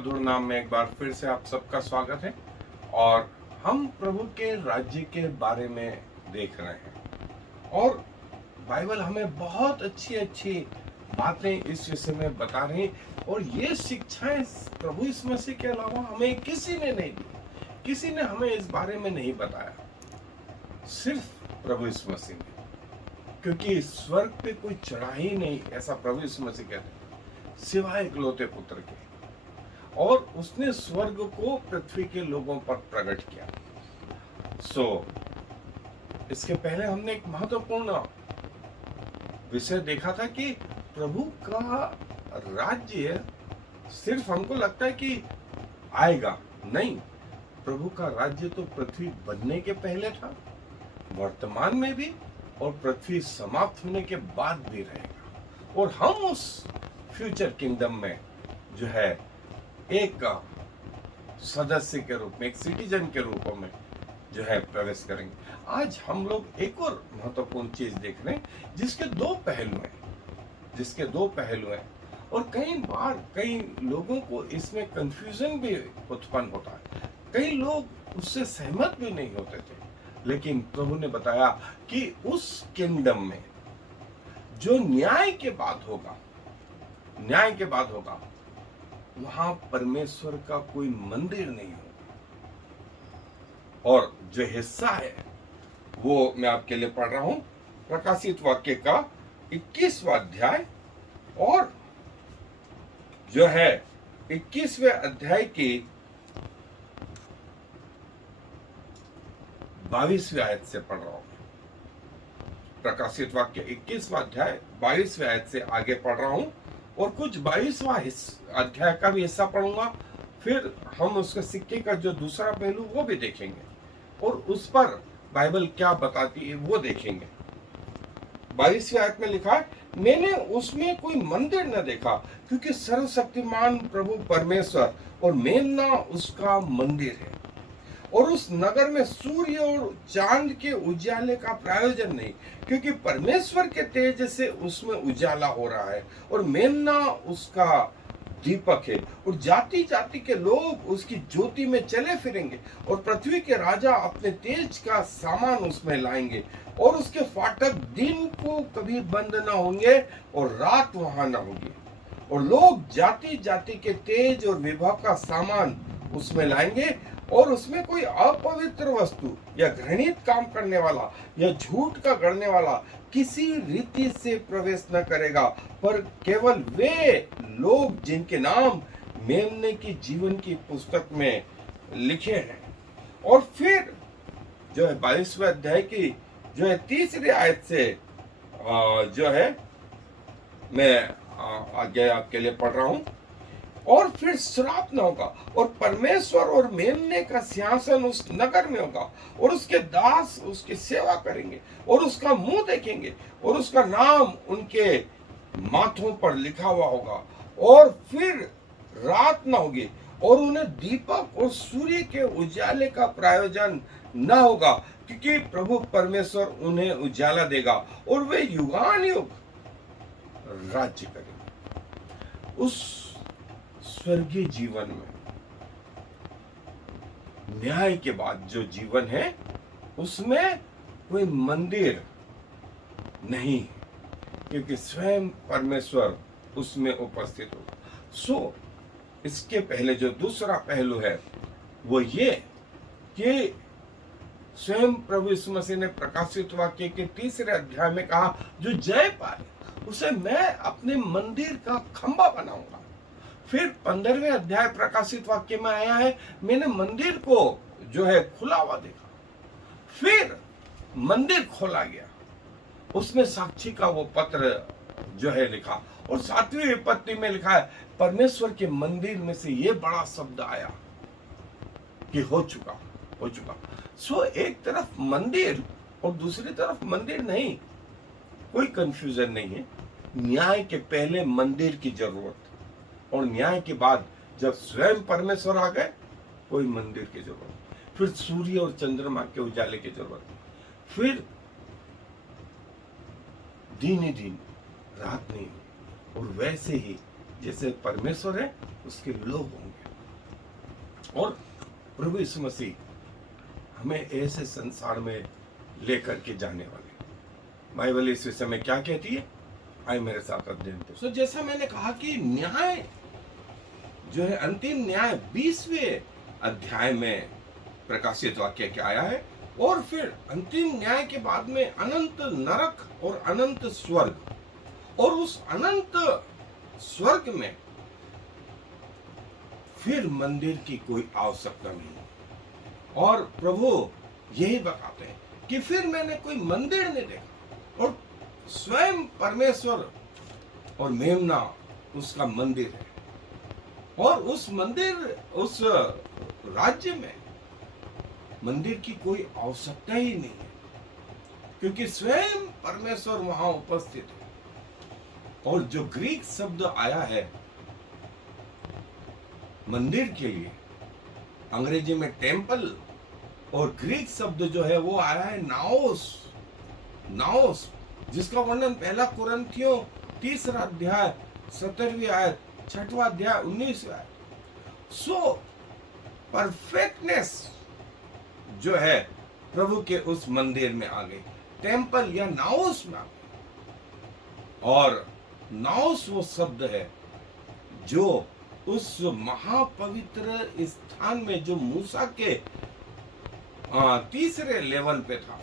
मधुर नाम में एक बार फिर से आप सबका स्वागत है। और हम प्रभु के राज्य के बारे में देख रहे हैं और बाइबल हमें बहुत अच्छी अच्छी बातें इस विषय में बता रही है। और ये शिक्षाएं प्रभु यीशु मसीह के अलावा हमें किसी ने नहीं दी, किसी ने हमें इस बारे में नहीं बताया, सिर्फ प्रभु यीशु मसीह ने। क्योंकि स्वर्ग पे कोई चढ़ा ही नहीं, ऐसा प्रभु यीशु मसीह कहते हैं, सिवाय इकलौते पुत्र के। और उसने स्वर्ग को पृथ्वी के लोगों पर प्रकट किया। इसके पहले हमने एक महत्वपूर्ण विषय देखा था कि प्रभु का राज्य सिर्फ हमको लगता है कि आएगा, नहीं, प्रभु का राज्य तो पृथ्वी बनने के पहले था, वर्तमान में भी, और पृथ्वी समाप्त होने के बाद भी रहेगा। और हम उस फ्यूचर किंगडम में जो है एक सदस्य के रूप में, एक सिटीजन के रूप में जो है प्रवेश करेंगे। आज हम लोग एक और महत्वपूर्ण चीज देख रहे हैं जिसके दो पहलू हैं। और कई बार कई लोगों को इसमें कंफ्यूजन भी उत्पन्न होता है, कई लोग उससे सहमत भी नहीं होते थे। लेकिन प्रभु ने बताया कि उस किंगडम में जो न्याय के बाद होगा, वहां परमेश्वर का कोई मंदिर नहीं होगा। और जो हिस्सा है वो मैं आपके लिए पढ़ रहा हूं, प्रकाशित वाक्य का 21वां अध्याय, और जो है 21वें अध्याय की 22वीं आयत से पढ़ रहा हूं। प्रकाशित वाक्य 21वां अध्याय 22वें आयत से आगे पढ़ रहा हूं, और कुछ 22वां अध्याय का भी हिस्सा पढ़ूंगा। फिर हम उसके सिक्के का जो दूसरा पहलू वो भी देखेंगे, और उस पर बाइबल क्या बताती है वो देखेंगे। 22वीं आयत में लिखा है, मैंने उसमें कोई मंदिर न देखा, क्योंकि सर्वशक्तिमान प्रभु परमेश्वर और मेमना उसका मंदिर है, और उस नगर में सूर्य और चांद के उजाले का प्रयोजन नहीं, क्योंकि परमेश्वर के तेज से उसमें उजाला हो रहा है, और मेमना उसका दीपक है, और जाति जाति के लोग उसकी ज्योति में चले फिरेंगे, और पृथ्वी के राजा अपने तेज का सामान उसमें लाएंगे, और उसके फाटक दिन को कभी बंद न होंगे और रात वहां न होगी, और लोग जाति जाति के तेज और विभव का सामान उसमें लाएंगे, और उसमें कोई अपवित्र वस्तु या घृणित काम करने वाला या झूठ का गढ़ने वाला किसी रीति से प्रवेश न करेगा, पर केवल वे लोग जिनके नाम मेमने की जीवन की पुस्तक में लिखे हैं। और फिर जो है 22वें अध्याय की जो है 3री आयत से जो है मैं आगे आपके लिए पढ़ रहा हूं, और फिर श्राप न होगा, और परमेश्वर और मेमने का सिंहासन उस नगर में होगा, और उसके दास उसकी सेवा करेंगे और उसका मुंह देखेंगे, और उसका नाम उनके माथों पर लिखा हुआ होगा, और फिर रात न होगी, और उन्हें दीपक और सूर्य के उजाले का प्रयोजन न होगा, क्योंकि प्रभु परमेश्वर उन्हें उजाला देगा, और वे युगानुयुग राज्य करेंगे। उस स्वर्गीय जीवन में न्याय के बाद जो जीवन है उसमें कोई मंदिर नहीं है, क्योंकि स्वयं परमेश्वर उसमें उपस्थित होगा। इसके पहले जो दूसरा पहलू है वो ये कि स्वयं प्रभु यीशु मसीह ने प्रकाशित वाक्य के 3रे अध्याय में कहा, जो जय पाए उसे मैं अपने मंदिर का खंबा बनाऊंगा। फिर 15वें अध्याय प्रकाशित वाक्य में आया है, मैंने मंदिर को जो है खुला हुआ देखा। फिर मंदिर खोला गया, उसमें साक्षी का वो पत्र जो है लिखा, और 7वीं विपत्ति में लिखा है, परमेश्वर के मंदिर में से ये बड़ा शब्द आया कि हो चुका। एक तरफ मंदिर और दूसरी तरफ मंदिर नहीं, कोई कंफ्यूजन नहीं है। न्याय के पहले मंदिर की जरूरत, और न्याय के बाद जब स्वयं परमेश्वर आ गए कोई मंदिर की जरूरत, फिर सूर्य और चंद्रमा के उजाले की जरूरत, फिर दिन ही दिन रात नहीं, और वैसे ही जैसे परमेश्वर है उसके लोग होंगे, और प्रभु यीशु मसीह हमें ऐसे संसार में लेकर के जाने वाले। बाइबल इस विषय में क्या कहती है, आइए मेरे साथ अध्ययन करें। सो जैसा मैंने कहा कि न्याय जो है, अंतिम न्याय 20वें अध्याय में प्रकाशित वाक्य क्या आया है, और फिर अंतिम न्याय के बाद में अनंत नरक और अनंत स्वर्ग, और उस अनंत स्वर्ग में फिर मंदिर की कोई आवश्यकता नहीं। और प्रभु यही बताते हैं कि फिर मैंने कोई मंदिर नहीं देखा, और स्वयं परमेश्वर और मेमना उसका मंदिर है, और उस मंदिर, उस राज्य में मंदिर की कोई आवश्यकता ही नहीं है, क्योंकि स्वयं परमेश्वर वहां उपस्थित है। और जो ग्रीक शब्द आया है मंदिर के लिए, अंग्रेजी में टेम्पल, और ग्रीक शब्द जो है वो आया है नाओस, नाओस, जिसका वर्णन 1 कुरिन्थियों 3 अध्याय 17वीं आयत, 6वां अध्याय 19वीं आयत। सो परफेक्टनेस जो है प्रभु के उस मंदिर में आ गई, टेम्पल या नाओस में आ गई। और नाओस वो शब्द है जो उस महापवित्र स्थान में, जो मूसा के तीसरे लेवल पे था,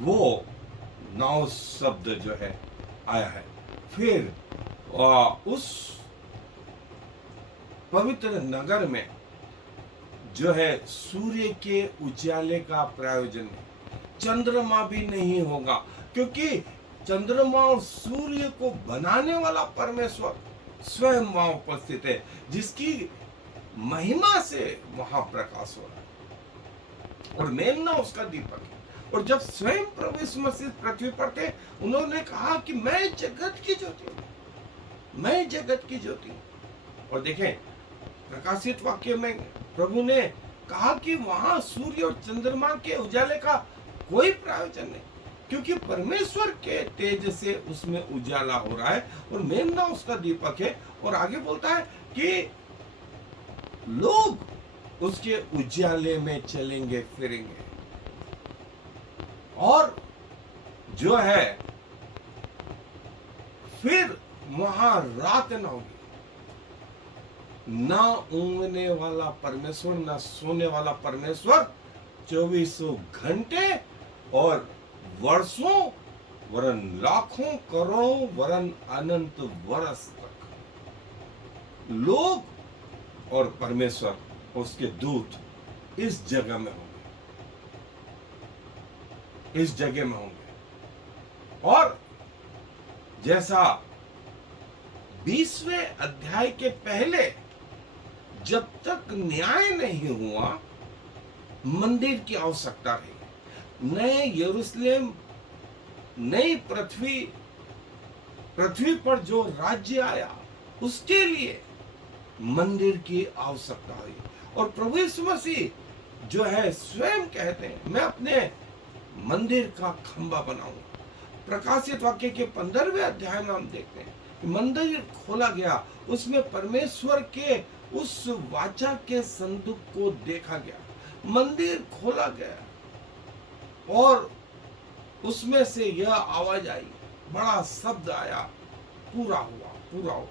वो नाओस शब्द जो है आया है। फिर उस पवित्र नगर में जो है सूर्य के उजाले का प्रयोजन है, चंद्रमा भी नहीं होगा, क्योंकि चंद्रमा और सूर्य को बनाने वाला परमेश्वर स्वयं वहां उपस्थित है, जिसकी महिमा से वहां प्रकाश हो रहा है, और मेमना उसका दीपक है। और जब स्वयं प्रभु यीशु मसीह पृथ्वी पर थे, उन्होंने कहा कि मैं जगत की ज्योति हूं, मैं जगत की ज्योति हूं। और देखें प्रकाशित वाक्य में प्रभु ने कहा कि वहां सूर्य और चंद्रमा के उजाले का कोई प्रयोजन नहीं, क्योंकि परमेश्वर के तेज से उसमें उजाला हो रहा है, और मेमना उसका दीपक है। और आगे बोलता है कि लोग उसके उजाले में चलेंगे फिरेंगे, और जो है फिर वहां रात न होगी, ना ऊँघने वाला परमेश्वर, ना सोने वाला परमेश्वर, 24 घंटे और वर्षों, वरन लाखों करोड़ों, वरन अनंत वर्ष तक लोग और परमेश्वर, उसके दूत इस जगह में होंगे, इस जगह में होंगे। और जैसा 20वें अध्याय के पहले जब तक न्याय नहीं हुआ, मंदिर की आवश्यकता रही, नए यरूशलेम, नई पृथ्वी पर जो राज्य आया, उसके लिए मंदिर की आवश्यकता हुई। और प्रभु यीशु मसीह जो है स्वयं कहते हैं, मैं अपने मंदिर का खंबा बनाऊंगा। प्रकाशित वाक्य के 15वें अध्याय में हम देखते हैं कि मंदिर खोला गया, उसमें परमेश्वर के उस वाचा के संदूक को देखा गया, मंदिर खोला गया, और उसमें से यह आवाज आई, बड़ा शब्द आया, पूरा हुआ, पूरा हुआ।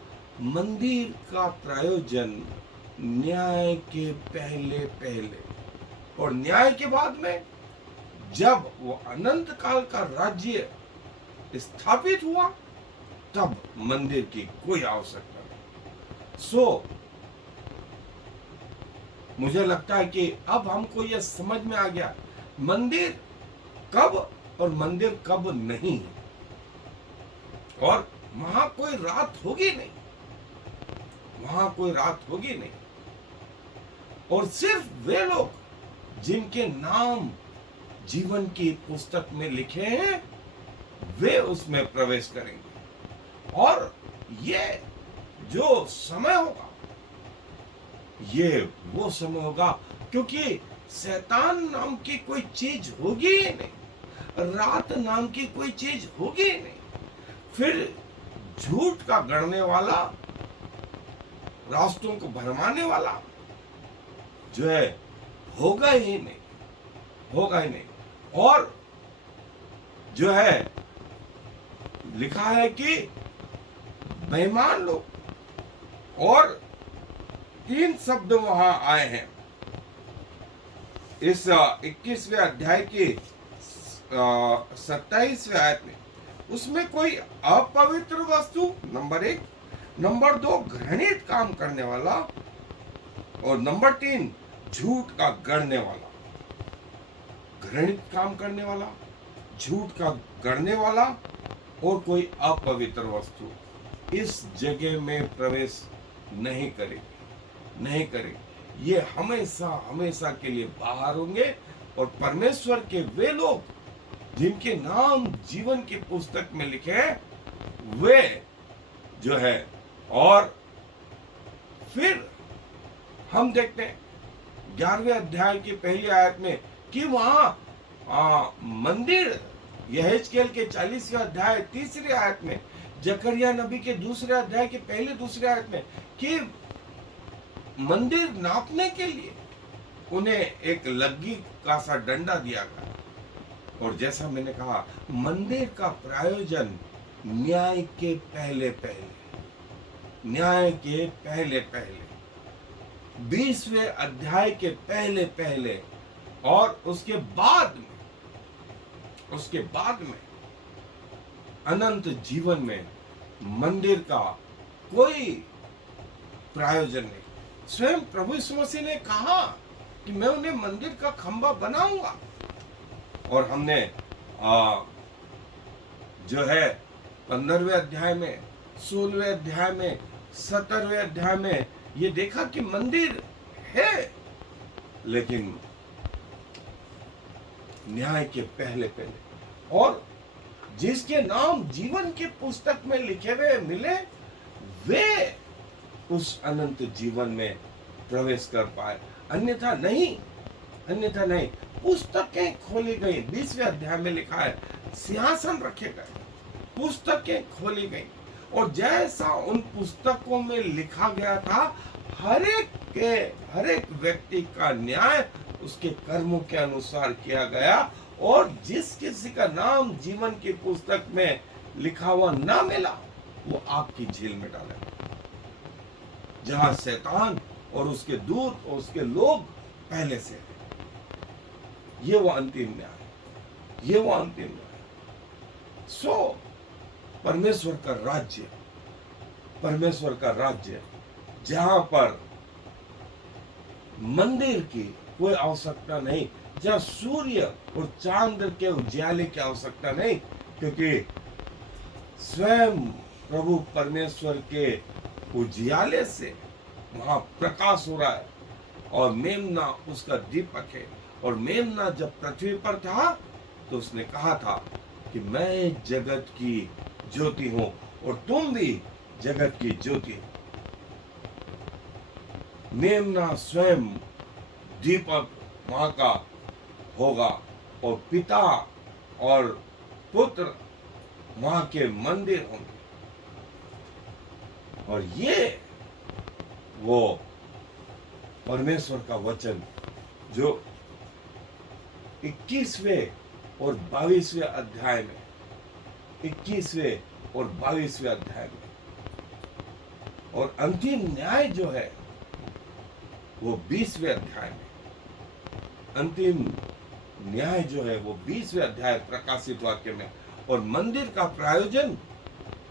मंदिर का प्रयोजन न्याय के पहले पहले, और न्याय के बाद में जब वो अनंत काल का राज्य स्थापित हुआ, तब मंदिर की कोई आवश्यकता नहीं। सो मुझे लगता है कि अब हमको यह समझ में आ गया, मंदिर कब और मंदिर कब नहीं है, और वहां कोई रात होगी नहीं, वहां कोई रात होगी नहीं। और सिर्फ वे लोग जिनके नाम जीवन की पुस्तक में लिखे हैं, वे उसमें प्रवेश करेंगे। और ये जो समय होगा, ये वो समय होगा, क्योंकि शैतान नाम की कोई चीज होगी ही नहीं, रात नाम की कोई चीज होगी ही नहीं। फिर झूठ का गढ़ने वाला, रास्तों को भरमाने वाला, जो है होगा ही नहीं, होगा ही नहीं। और जो है लिखा है कि बेईमान लोग, और 3 शब्द वहां आए हैं इस 21वें अध्याय की 27वें आयत में। उसमें कोई अपवित्र वस्तु नंबर 1, नंबर 2 घृणित काम करने वाला, और नंबर 3 झूठ का गढ़ने वाला। घृणित काम करने वाला, झूठ का गढ़ने वाला और कोई अपवित्र वस्तु इस जगह में प्रवेश नहीं करेगी, नहीं करेगी। ये हमेशा हमेशा के लिए बाहर होंगे। और परमेश्वर के वे लोग जिनके नाम जीवन की पुस्तक में लिखे हैं, वे जो है। और फिर हम देखते हैं 11वें अध्याय की पहली आयत में कि वहां मंदिर, यहेजकेल के 40वें अध्याय 3री आयत में, जकरिया नबी के 2रे अध्याय के पहले 2री आयत में, कि मंदिर नापने के लिए उन्हें एक लग्गी का सा डंडा दिया गया। और जैसा मैंने कहा, मंदिर का प्रायोजन न्याय के पहले पहले, न्याय के पहले पहले, 20वें अध्याय के पहले पहले, और उसके बाद में अनंत जीवन में मंदिर का कोई प्रायोजन नहीं। स्वयं प्रभु यीशु मसीह ने कहा कि मैं उन्हें मंदिर का खंभा बनाऊंगा। और हमने जो है 15वें अध्याय में, 16वें अध्याय में, 17वें अध्याय में ये देखा कि मंदिर है, लेकिन न्याय के पहले पहले। और जिसके नाम जीवन की पुस्तक में लिखे हुए मिले, वे उस अनंत जीवन में प्रवेश कर पाए, अन्यथा नहीं, अन्यथा नहीं। पुस्तकें खोली गई, 20वें अध्याय में लिखा है सिंहासन रखे गए, पुस्तकें खोली गई, और जैसा उन पुस्तकों में लिखा गया था, हर एक व्यक्ति का न्याय उसके कर्मों के अनुसार किया गया। और जिस किसी का नाम जीवन की पुस्तक में लिखा हुआ ना मिला, वो आग की झील में डाला, जहां शैतान और उसके दूत और उसके लोग पहले से हैं। ये वो अंतिम न्याय, ये वो अंतिम न्याय। सो परमेश्वर का राज्य, परमेश्वर का राज्य, जहां पर मंदिर की कोई आवश्यकता नहीं, जहां सूर्य और चांद के उजाले की आवश्यकता नहीं, क्योंकि स्वयं प्रभु परमेश्वर के उजियाले से वहां प्रकाश हो रहा है। और मेमना उसका दीपक है। और मेमना जब पृथ्वी पर था तो उसने कहा था कि मैं जगत की ज्योति हूं और तुम भी जगत की ज्योति हो। मेमना स्वयं दीपक वहां का होगा, और पिता और पुत्र वहां के मंदिर होंगे। और ये वो परमेश्वर का वचन जो 21वें और 22वें अध्याय में, 21वें और 22वें अध्याय में, और अंतिम न्याय जो है वो 20वें अध्याय में, अंतिम न्याय जो है वो 20वें अध्याय प्रकाशित वाक्य में, और मंदिर का प्रायोजन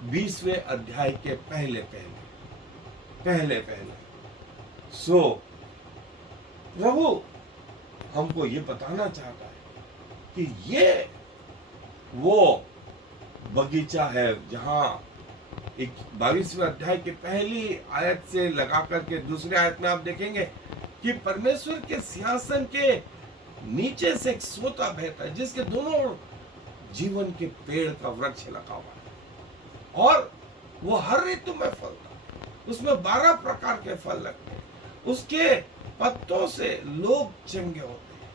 20वें अध्याय के पहले पहले। सो प्रभु हमको ये बताना चाहता है कि ये वो बगीचा है जहां 22वें अध्याय की पहली आयत से लगा करके दूसरी आयत में आप देखेंगे कि परमेश्वर के सिंहासन के नीचे से एक सोता बहता है, जिसके दोनों जीवन के पेड़ का वृक्ष लगा हुआ है, और वो हर ऋतु में फलता है। उसमें 12 प्रकार के फल लगते हैं। उसके पत्तों से लोग चंगे होते हैं।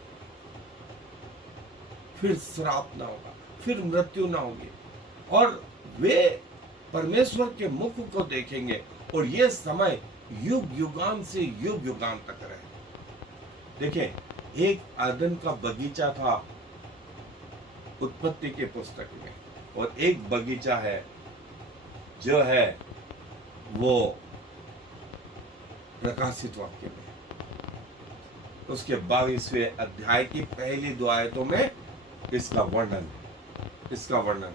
फिर श्राप ना होगा, फिर मृत्यु ना होगी, और वे परमेश्वर के मुख को देखेंगे, और ये समय युग युगान से युग युगान तक रहे। देखिए, एक आदम का बगीचा था उत्पत्ति के पुस्तक में, और एक बगीचा है जो है वो प्रकाशित वाक्य में। उसके 22वें अध्याय की पहली 2 आयतों में इसका वर्णन है।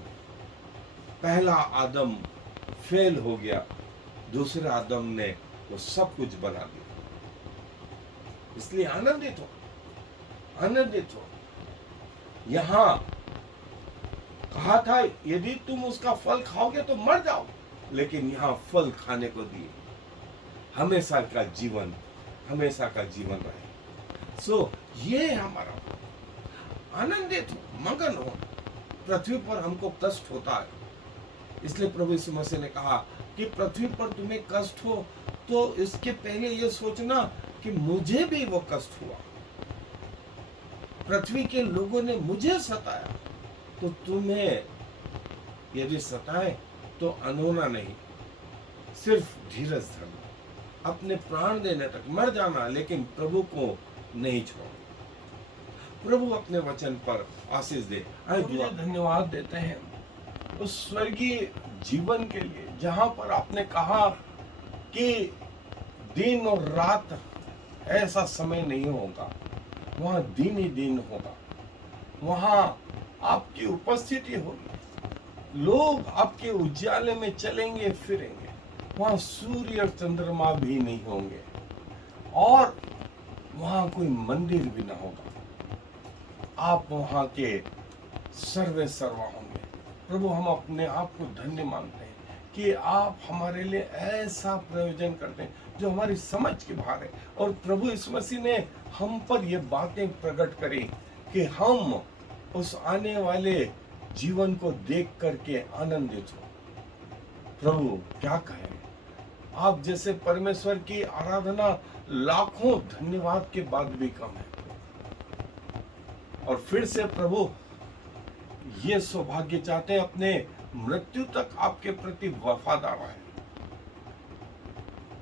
पहला आदम फेल हो गया, दूसरे आदम ने वो सब कुछ बना दिया। इसलिए आनंदित हो। यहां कहा था यदि तुम उसका फल खाओगे तो मर जाओ, लेकिन यहां फल खाने को दिए, हमेशा का जीवन रहे। सो ये हमारा आनंदित हो, मगन हो। पृथ्वी पर हमको कष्ट होता है, इसलिए प्रभु यीशु मसीह ने कहा कि पृथ्वी पर तुम्हें कष्ट हो तो इसके पहले ये सोचना कि मुझे भी वो कष्ट हुआ, पृथ्वी के लोगों ने मुझे सताया, तो तुम्हें यदि सताए तो अनहोना नहीं, सिर्फ धीरज धरना, अपने प्राण देने तक मर जाना, लेकिन प्रभु को नहीं छोड़ना। प्रभु अपने वचन पर आशीष दे। धन्यवाद देते हैं उस स्वर्गीय जीवन के लिए, जहां पर आपने कहा कि दिन और रात ऐसा समय नहीं होगा, वहां दिन ही दिन होगा, वहां आपकी उपस्थिति होगी, लोग आपके उजाले में चलेंगे फिरेंगे, वहां सूर्य और चंद्रमा भी नहीं होंगे, और वहां कोई मंदिर भी ना होगा, आप वहां के सर्वे सर्वा होंगे। प्रभु, हम अपने आप को धन्य मानते हैं कि आप हमारे लिए ऐसा प्रयोजन करते हैं जो हमारी समझ के बाहर है, और प्रभु यीशु मसीह ने हम पर ये बातें प्रकट करी कि हम उस आने वाले जीवन को देख करके आनंदित हो। प्रभु क्या कहें, आप जैसे परमेश्वर की आराधना लाखों धन्यवाद के बाद भी कम है। और फिर से प्रभु ये सौभाग्य चाहते हैं अपने मृत्यु तक आपके प्रति वफादार रहे,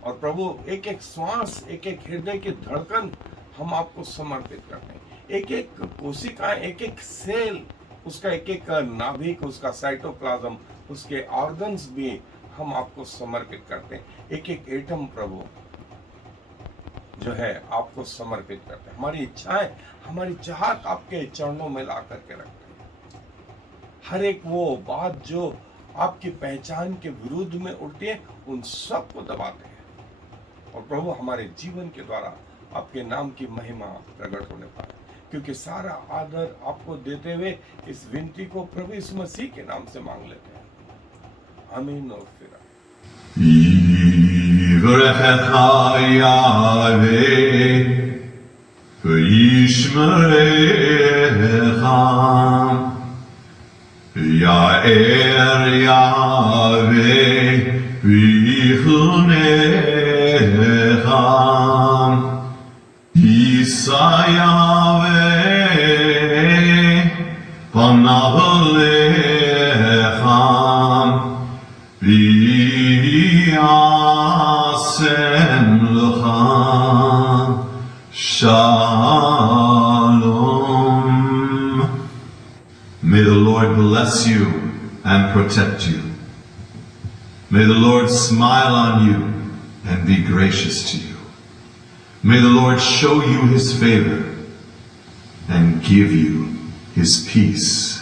और प्रभु एक एक श्वास, एक एक हृदय की धड़कन हम आपको समर्पित करते हैं, एक एक कोशिका, एक एक सेल, उसका एक एक नाभिक, उसका साइटोप्लाज्म, उसके ऑर्गन्स भी हम आपको समर्पित करते हैं, एक एक एटम प्रभु जो है आपको समर्पित करते हैं। हमारी इच्छाएं, हमारी चाहत आपके चरणों में ला करके रखते हैं। हर एक वो बात जो आपकी पहचान के विरुद्ध में उठती है, उन सब को दबाते हैं, और प्रभु हमारे जीवन के द्वारा आपके नाम की महिमा प्रकट होने पाए, क्योंकि सारा आदर आपको देते हुए इस विनती को प्रभु यीशु मसीह के नाम से मांग लेते हैं। आमीन। और फिर Shalom. May the Lord bless you and protect you. May the Lord smile on you and be gracious to you. May the Lord show you his favor and give you his peace.